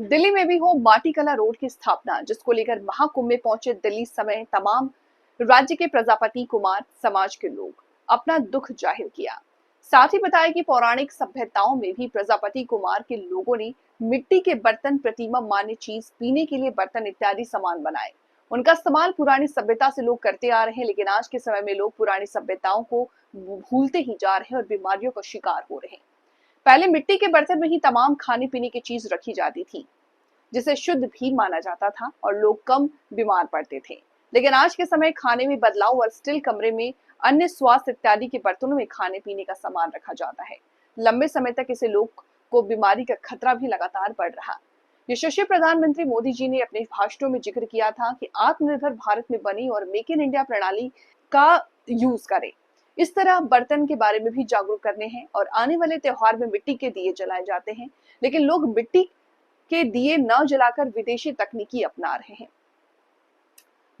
दिल्ली में भी हो माटी कला रोड की स्थापना, जिसको लेकर महाकुंभ में पहुंचे दिल्ली समेत तमाम राज्य के प्रजापति कुमार समाज के लोग अपना दुख जाहिर किया। साथ ही बताया कि पौराणिक सभ्यताओं में भी प्रजापति कुमार के लोगों ने मिट्टी के बर्तन, प्रतिमा, मान्य चीज, पीने के लिए बर्तन इत्यादि सामान बनाए। उनका इस्तेमाल पुरानी सभ्यता से लोग करते आ रहे हैं, लेकिन आज के समय में लोग पुरानी सभ्यताओं को भूलते ही जा रहे हैं और बीमारियों का शिकार हो रहे हैं। पहले मिट्टी के बर्तन में ही तमाम खाने पीने की चीज रखी जाती थी, जिसे शुद्ध भी माना जाता था और लोग कम बीमार पड़ते थे। लेकिन आज के समय खाने में बदलाव और स्टील कमरे में अन्य स्वास्थ्य इत्यादि के बर्तनों में खाने पीने का सामान रखा जाता है। लंबे समय तक इसे लोग को बीमारी का खतरा भी लगातार बढ़ रहा। यशस्वी प्रधानमंत्री मोदी जी ने अपने भाषणों में जिक्र किया था कि आत्मनिर्भर भारत में बनी और मेक इन इंडिया प्रणाली का यूज करें। इस तरह बर्तन के बारे में भी जागरूक करने हैं और आने वाले त्योहार में मिट्टी के दिए जलाए जाते हैं, लेकिन लोग मिट्टी के दिए न जलाकर विदेशी तकनीकी अपना रहे हैं।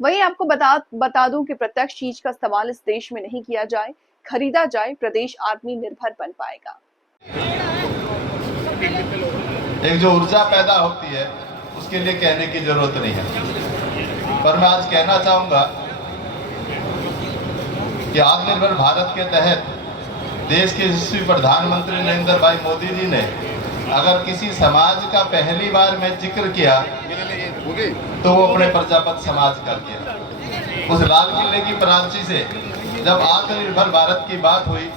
वहीं आपको बता दूं कि प्रत्यक्ष चीज का इस्तेमाल इस देश में नहीं किया जाए, खरीदा जाए, प्रदेश आत्मनिर्भर बन पाएगा। एक जो ऊर्जा पैदा होती है उसके लिए कहने की जरूरत नहीं है, पर मैं आज कहना चाहूंगा कि आत्मनिर्भर भारत के तहत देश के यशस्वी प्रधानमंत्री नरेंद्र भाई मोदी जी ने अगर किसी समाज का पहली बार में जिक्र किया तो वो अपने प्रजापत समाज का किया। उस लाल किले की प्राची से जब आत्मनिर्भर भारत की बात हुई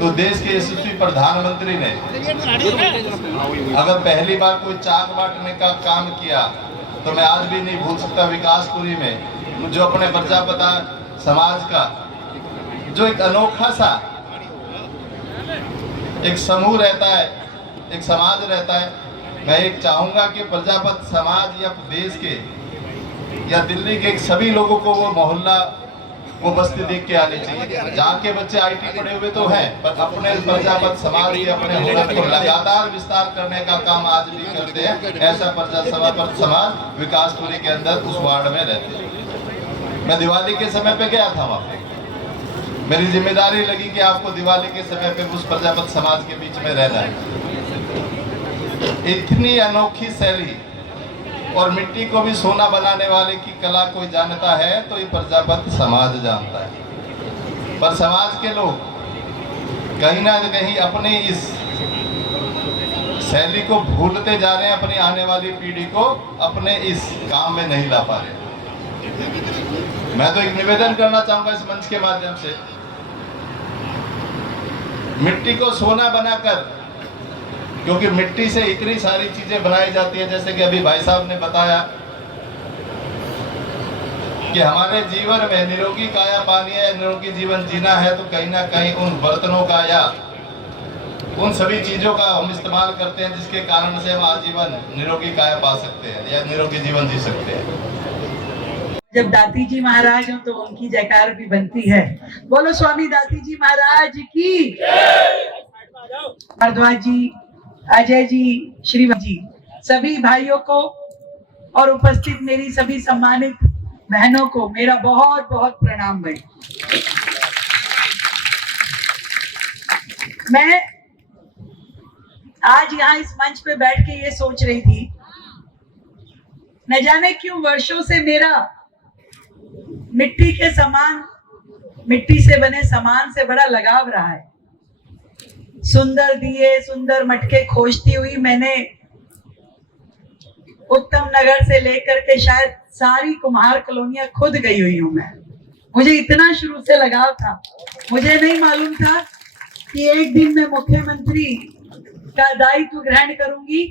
तो देश के यशस्वी प्रधानमंत्री ने अगर पहली बार कोई चाक बांटने का काम किया तो मैं आज भी नहीं भूल सकता विकासपुरी में जो अपने प्रजापता समाज का जो एक अनोखा सा एक समूह रहता है, एक समाज रहता है। मैं एक चाहूंगा कि प्रजापत समाज या देश के या दिल्ली के सभी लोगों को वो मोहल्ला, वो बस्ती देख के आनी चाहिए। जहाँ के बच्चे आईटी पढ़े हुए तो हैं, पर अपने प्रजापत समाज के अपने हुनर को लगातार विस्तार करने का काम आज भी करते हैं। ऐसा प्रजापत समाज विकासपुरी के अंदर उस वार्ड में रहते हैं। मैं दिवाली के समय पे गया था वहाँ पे, मेरी जिम्मेदारी लगी कि आपको दिवाली के समय पे उस प्रजापत समाज के बीच में रहना है। इतनी अनोखी शैली और मिट्टी को भी सोना बनाने वाले की कला कोई जानता है तो ये प्रजापत समाज जानता है। पर समाज के लोग कहीं ना कहीं अपनी इस शैली को भूलते जा रहे हैं, अपनी आने वाली पीढ़ी को अपने इस काम में नहीं ला पा रहे। मैं तो एक निवेदन करना चाहूंगा इस मंच के माध्यम से, मिट्टी को सोना बनाकर, क्योंकि मिट्टी से इतनी सारी चीजें बनाई जाती है, जैसे कि अभी भाई साहब ने बताया कि हमारे जीवन में निरोगी काया पानी है, निरोगी जीवन जीना है, तो कहीं ना कहीं उन बर्तनों का या उन सभी चीजों का हम इस्तेमाल करते हैं जिसके कारण से हम आजीवन निरोगी काया पा सकते हैं या निरोगी जीवन जी सकते हैं। जब दाती जी महाराज हो तो उनकी जयकार भी बनती है। बोलो स्वामी दाती जी महाराज की। भारद्वाज जी, अजय जी, श्रीवास जी, सभी भाइयों को और उपस्थित मेरी सभी सम्मानित बहनों को मेरा बहुत बहुत प्रणाम भाई। मैं आज यहाँ इस मंच पे बैठ के ये सोच रही थी, न जाने क्यों वर्षों से मेरा मिट्टी के सामान, मिट्टी से बने सामान से बड़ा लगाव रहा है। सुंदर दिए, सुंदर मटके खोजती हुई मैंने उत्तम नगर से लेकर के शायद सारी कुम्हार कॉलोनियां खुद गई हुई हूं मैं। मुझे इतना शुरू से लगाव था, मुझे नहीं मालूम था कि एक दिन मैं मुख्यमंत्री का दायित्व ग्रहण करूंगी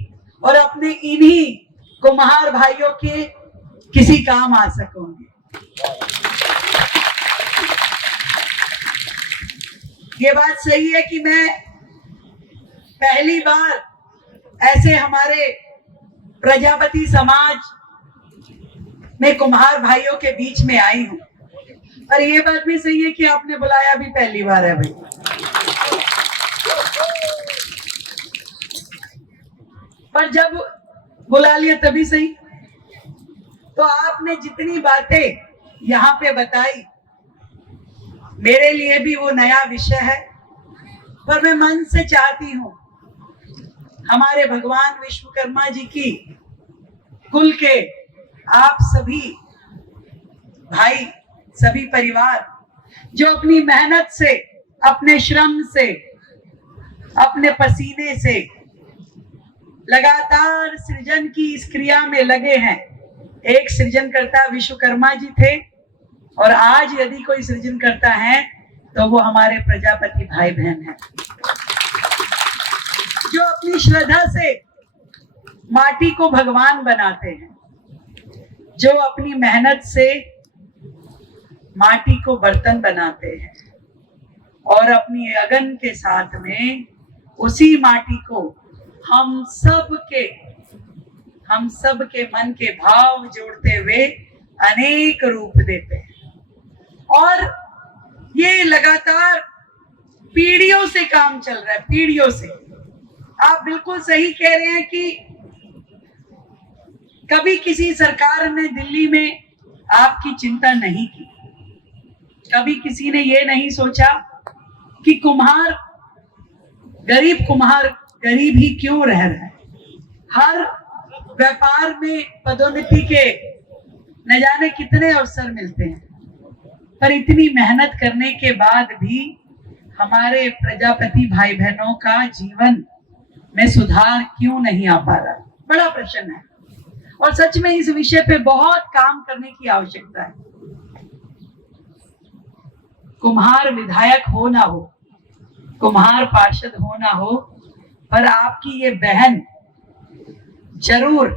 और अपने इन्हीं कुम्हार भाइयों के किसी काम आ सकूंगी। ये बात सही है कि मैं पहली बार ऐसे हमारे प्रजापति समाज में कुम्हार भाइयों के बीच में आई हूं, और ये बात भी सही है कि आपने बुलाया भी पहली बार है भाई। पर जब बुला लिया तभी सही। तो आपने जितनी बातें यहाँ पे बताई, मेरे लिए भी वो नया विषय है, पर मैं मन से चाहती हूँ हमारे भगवान विश्वकर्मा जी की कुल के आप सभी भाई, सभी परिवार जो अपनी मेहनत से, अपने श्रम से, अपने पसीने से लगातार सृजन की इस क्रिया में लगे हैं। एक सृजनकर्ता विश्वकर्मा जी थे और आज यदि कोई सृजन करता है तो वो हमारे प्रजापति भाई बहन हैं, जो अपनी श्रद्धा से माटी को भगवान बनाते हैं, जो अपनी मेहनत से माटी को बर्तन बनाते हैं और अपनी अगन के साथ में उसी माटी को हम सब के मन के भाव जोड़ते हुए अनेक रूप देते हैं। और ये लगातार पीढ़ियों से काम चल रहा है, पीढ़ियों से। आप बिल्कुल सही कह रहे हैं कि कभी किसी सरकार ने दिल्ली में आपकी चिंता नहीं की, कभी किसी ने ये नहीं सोचा कि कुम्हार गरीब ही क्यों रह रहा है। हर व्यापार में पदोन्नति के न जाने कितने अवसर मिलते हैं, पर इतनी मेहनत करने के बाद भी हमारे प्रजापति भाई बहनों का जीवन में सुधार क्यों नहीं आ पा रहा, बड़ा प्रश्न है। और सच में इस विषय पे बहुत काम करने की आवश्यकता है। कुम्हार विधायक हो ना हो, कुम्हार पार्षद हो ना हो, पर आपकी ये बहन जरूर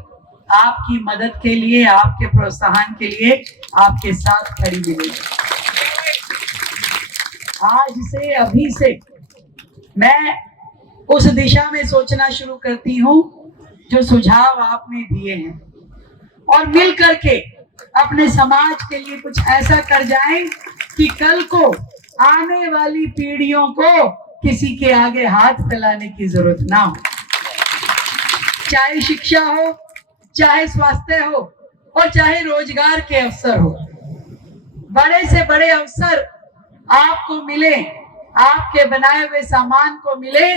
आपकी मदद के लिए, आपके प्रोत्साहन के लिए आपके साथ खड़ी मिलेगी। आज से, अभी से मैं उस दिशा में सोचना शुरू करती हूँ जो सुझाव आपने दिए हैं, और मिल करके अपने समाज के लिए कुछ ऐसा कर जाएं कि कल को आने वाली पीढ़ियों को किसी के आगे हाथ फैलाने की जरूरत ना हो। चाहे शिक्षा हो, चाहे स्वास्थ्य हो, और चाहे रोजगार के अवसर हो, बड़े से बड़े अवसर आपको मिले, आपके बनाए हुए सामान को मिले।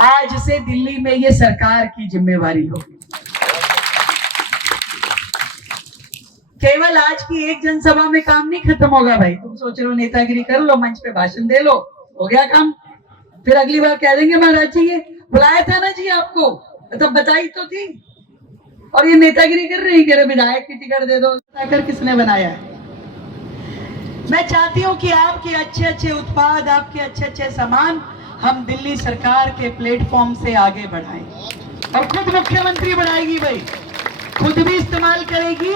आज से दिल्ली में ये सरकार की जिम्मेवारी हो। केवल आज की एक जनसभा में काम नहीं खत्म होगा भाई। तुम सोच रहे हो नेतागिरी कर लो, मंच पे भाषण दे लो, हो गया काम। फिर अगली बार कह देंगे महाराज जी ये बुलाया था ना जी आपको, तो बताई तो थी। और ये नेतागिरी कर रही है, विधायक की टिकट दे दो, आकर किसने बनाया है। मैं चाहती हूँ कि आपके अच्छे अच्छे उत्पाद, आपके अच्छे अच्छे सामान हम दिल्ली सरकार के प्लेटफॉर्म से आगे बढ़ाएं। और खुद मुख्यमंत्री बढ़ाएगी भाई, खुद भी इस्तेमाल करेगी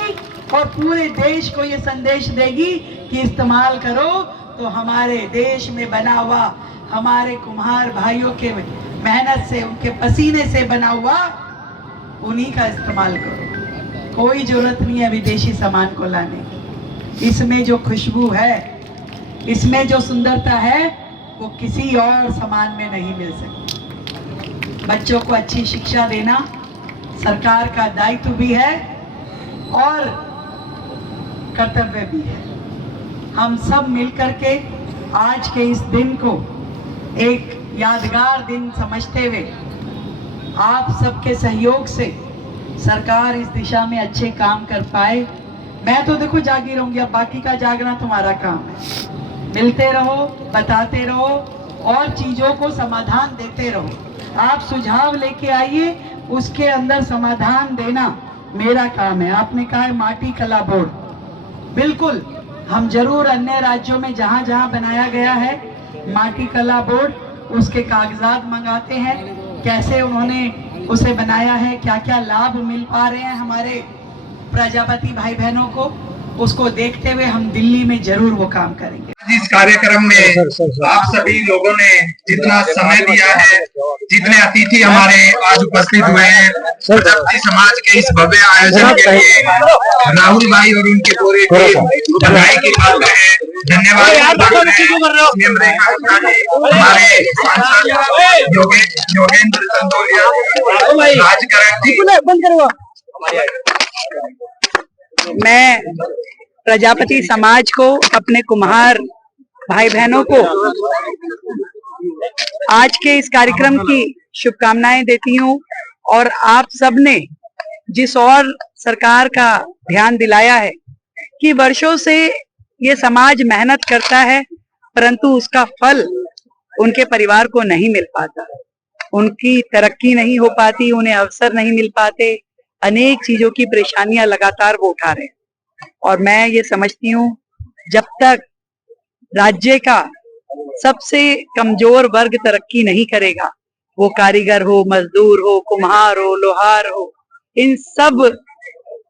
और पूरे देश को ये संदेश देगी कि इस्तेमाल करो तो हमारे देश में बना हुआ, हमारे कुम्हार भाइयों के मेहनत से, उनके पसीने से बना हुआ, उन्हीं का इस्तेमाल करो। कोई जरूरत नहीं है विदेशी सामान को लाने की। इसमें जो खुशबू है, इसमें जो सुंदरता है, वो किसी और सामान में नहीं मिल सकती। बच्चों को अच्छी शिक्षा देना सरकार का दायित्व भी है और कर्तव्य भी है। हम सब मिलकर के आज के इस दिन को एक यादगार दिन समझते हुए, आप सबके सहयोग से सरकार इस दिशा में अच्छे काम कर पाए। मैं तो देखो जागी रहूंगी, अब बाकी का जागना तुम्हारा काम है। मिलते रहो, बताते रहो और चीजों को समाधान देते रहो। आप सुझाव लेके आइए, उसके अंदर समाधान देना मेरा काम है। आपने कहा है माटी कला बोर्ड, बिल्कुल हम जरूर अन्य राज्यों में जहां जहां बनाया गया है माटी कला बोर्ड, उसके कागजात मंगाते हैं, कैसे उन्होंने उसे बनाया है, क्या क्या लाभ मिल पा रहे हैं हमारे प्रजापति भाई बहनों को, उसको देखते हुए हम दिल्ली में जरूर वो काम करेंगे। इस कार्यक्रम में आप सभी लोगों ने जितना समय दिया है, जितने अतिथि हमारे आज उपस्थित हुए हैं, प्रजापति समाज के इस भव्य आयोजन के लिए राहुल भाई और उनके पूरे टीम बधाई की पात्र है। धन्यवाद। हमारे सांसद योगेंद्र चंदोलिया, राजकरण। मैं प्रजापति समाज को, अपने कुम्हार भाई बहनों को आज के इस कार्यक्रम की शुभकामनाएं देती हूँ। और आप सबने जिस और सरकार का ध्यान दिलाया है कि वर्षों से ये समाज मेहनत करता है परंतु उसका फल उनके परिवार को नहीं मिल पाता, उनकी तरक्की नहीं हो पाती, उन्हें अवसर नहीं मिल पाते, अनेक चीजों की परेशानियां लगातार वो उठा रहे हैं। और मैं ये समझती हूँ जब तक राज्य का सबसे कमजोर वर्ग तरक्की नहीं करेगा, वो कारीगर हो, मजदूर हो, कुम्हार हो, लोहार हो, इन सब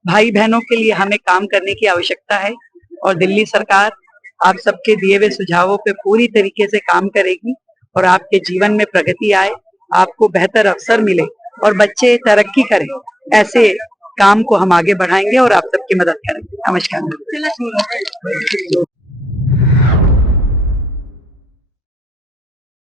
भाई बहनों के लिए हमें काम करने की आवश्यकता है। और दिल्ली सरकार आप सबके दिए हुए सुझावों पे पूरी तरीके से काम करेगी और आपके जीवन में प्रगति आए, आपको बेहतर अवसर मिले और बच्चे तरक्की करें, ऐसे काम को हम आगे बढ़ाएंगे और आप सबकी मदद करेंगे। नमस्कार।